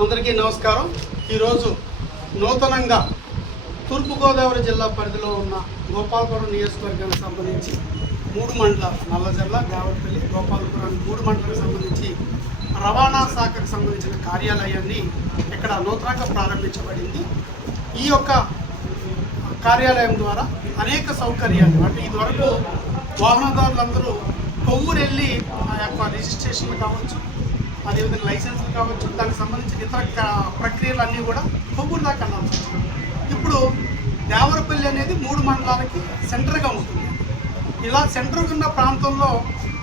అందరికీ నమస్కారం. ఈరోజు నూతనంగా తూర్పుగోదావరి జిల్లా పరిధిలో ఉన్న గోపాలపురం నియోజకవర్గానికి సంబంధించి మూడు మండల నల్లజర్ల గావపల్లి గోపాలపురం మూడు మండలకు సంబంధించి రవాణా శాఖకు సంబంధించిన కార్యాలయాన్ని ఇక్కడ నూతనంగా ప్రారంభించబడింది. ఈ యొక్క కార్యాలయం ద్వారా అనేక సౌకర్యాలు అంటే ఇదివరకు వాహనదారులందరూ కొవ్వూరు ఆ యొక్క రిజిస్ట్రేషన్ కావచ్చు అదేవిధంగా లైసెన్స్ కావచ్చు దానికి సంబంధించిన ఇతర ప్రక్రియలు అన్నీ కూడా కొవ్వూరు దాకా వెళ్ళాల్సి ఇప్పుడు దేవరపల్లి అనేది మూడు మండలాలకి సెంటర్గా ఉంటుంది. ఇలా సెంటర్ ఉన్న ప్రాంతంలో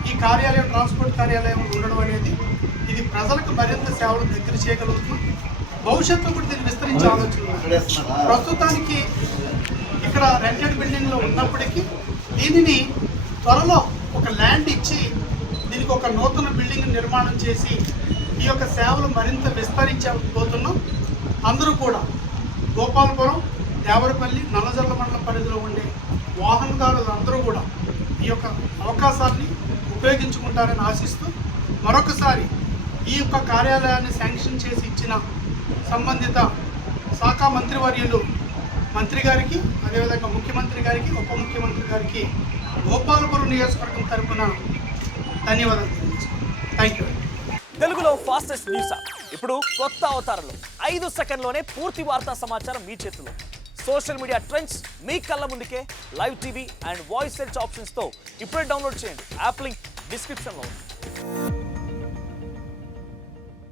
ఈ కార్యాలయం ట్రాన్స్పోర్ట్ కార్యాలయం ఉండడం అనేది ఇది ప్రజలకు మరింత సేవలు దగ్గర చేయగలుగుతుంది. భవిష్యత్తులో కూడా దీన్ని విస్తరించే ఆలోచన ప్రస్తుతానికి ఇక్కడ రెంటెడ్ బిల్డింగ్లో ఉన్నప్పటికీ దీనిని త్వరలో ఒక ల్యాండ్ ఇచ్చి దీనికి ఒక నూతన బిల్డింగ్ నిర్మాణం చేసి ఈ యొక్క సేవలు మరింత విస్తరించబోతున్నాం. అందరూ కూడా గోపాలపురం దేవరపల్లి నల్లజల్ల మండలం పరిధిలో ఉండే వాహనదారులు అందరూ కూడా ఈ యొక్క అవకాశాన్ని ఉపయోగించుకుంటారని ఆశిస్తూ మరొకసారి ఈ యొక్క కార్యాలయాన్ని శాంక్షన్ చేసి ఇచ్చిన సంబంధిత శాఖ మంత్రివర్యులు మంత్రి గారికి అదేవిధంగా ముఖ్యమంత్రి గారికి ఉప ముఖ్యమంత్రి గారికి గోపాలపురం నియోజకవర్గం తరఫున ధన్యవాదాలు థ్యాంక్ యూ తెలుగులో ఫాస్టెస్ట్ న్యూస్ యాప్ ఇప్పుడు కొత్త అవతారంలో. ఐదు సెకండ్లోనే పూర్తి వార్తా సమాచారం మీ చేతిలో. సోషల్ మీడియా ట్రెండ్స్ మీ కళ్ళ ముందుకే. Live TV and voice search ఆప్షన్స్తో ఇప్పుడే డౌన్లోడ్ చేయండి. యాప్ లింక్ డిస్క్రిప్షన్లో ఉంది.